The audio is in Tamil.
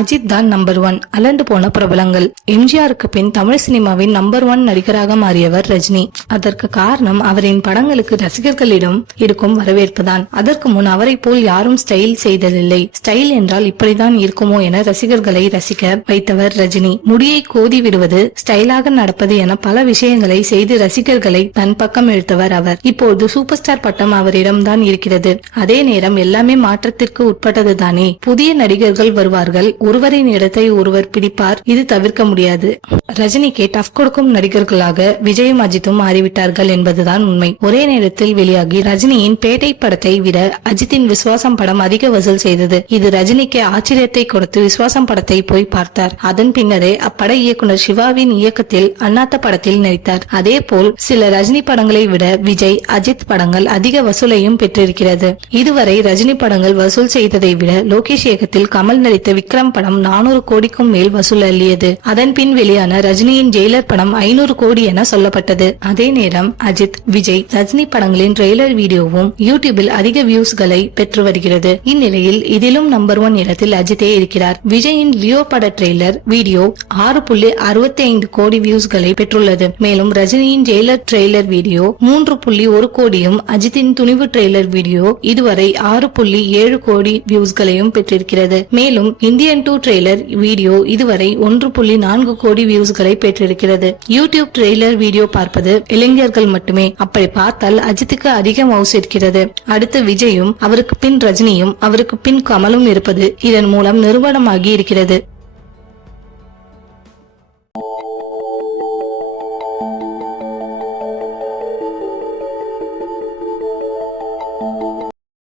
அஜித் தான் நம்பர் 1. அலண்டு போன பிரபலங்கள். எம்ஜிஆருக்கு பின் தமிழ் சினிமாவின் நம்பர் 1 நடிகராக மாறியவர் ரஜினி. அதற்கு காரணம் அவரின் படங்களுக்கு ரசிகர்களிடம் இருக்கும் வரவேற்பு தான். அதற்கு முன் அவரை போல் யாரும் ஸ்டைல் செய்ததில்லை. ஸ்டைல் என்றால் இப்படிதான் இருக்குமோ என ரசிகர்களை ரசிக்க வைத்தவர் ரஜினி. முடியை கோதி விடுவது, ஸ்டைலாக நடப்பது என பல விஷயங்களை செய்து ரசிகர்களை தன் பக்கம் இழுத்தவர் அவர். இப்போது சூப்பர் ஸ்டார் பட்டம் அவரிடம் தான் இருக்கிறது. அதே நேரம் எல்லாமே மாற்றத்திற்கு உட்பட்டது தானே. புதிய நடிகர்கள் வருவார்கள், ஒருவரின் இடத்தை ஒருவர் பிடிப்பார். இது தவிர்க்க முடியாது. ரஜினிக்கு டஃப் கொடுக்கும் நடிகர்களாக விஜயும் அஜித்தும் மாறிவிட்டார்கள் என்பதுதான் உண்மை. ஒரே நேரத்தில் வெளியாகி ரஜினியின் பேட்டை படத்தை விட அஜித்தின் விஸ்வாசம் படம் அதிக வசூல் செய்தது. இது ரஜினிக்கு ஆச்சரியத்தை கொடுத்து விஸ்வாசம் படத்தை போய் பார்த்தார். அதன் பின்னரே அப்பட இயக்குனர் சிவாவின் இயக்கத்தில் அண்ணாத்த படத்தில் நடித்தார். அதே போல் சில ரஜினி படங்களை விட விஜய் அஜித் படங்கள் அதிக வசூலையும் பெற்றிருக்கிறது. இதுவரை ரஜினி படங்கள் வசூல் செய்ததை விட லோகேஷ் இயக்கத்தில் கமல் நடித்த விக்ரம் படம் 400 கோடிக்கும் மேல் வசூல் அள்ளியது. அதன் பின் வெளியான ரஜினியின் ஜெயிலர் படம் 500 கோடி என சொல்லப்பட்டது. அதே நேரம் அஜித், விஜய், ரஜினி படங்களின் ட்ரெய்லர் வீடியோவும் யூடியூபில் அதிக வியூஸ்களை பெற்று வருகிறது. இந்நிலையில் இதிலும் நம்பர் 1 இடத்தில் அஜித்தே இருக்கிறார். விஜயின் லியோ பட ட்ரெய்லர் வீடியோ 6.65 கோடி வியூஸ்களை பெற்றுள்ளது. மேலும் ரஜினியின் ஜெயிலர் ட்ரெய்லர் வீடியோ 3.1 கோடியும், அஜித்தின் துணிவு ட்ரெய்லர் வீடியோ இதுவரை 6.7 கோடி வியூஸ்களையும் பெற்றிருக்கிறது. மேலும் இந்தியன் 2 ட்ரெய்லர் வீடியோ இதுவரை 1.4 கோடி வியூஸ்களை பெற்றிருக்கிறது. யூடியூப் ட்ரெய்லர் வீடியோ பார்ப்பது இளைஞர்கள் மட்டுமே. அப்படி பார்த்தால் அஜித்துக்கு அதிக மவுஸ் இருக்கிறது. அடுத்து விஜயும், அவருக்கு பின் ரஜினியும், அவருக்கு பின் கமலும் இருப்பது இதன் மூலம் நிறுவனமாகி இருக்கிறது.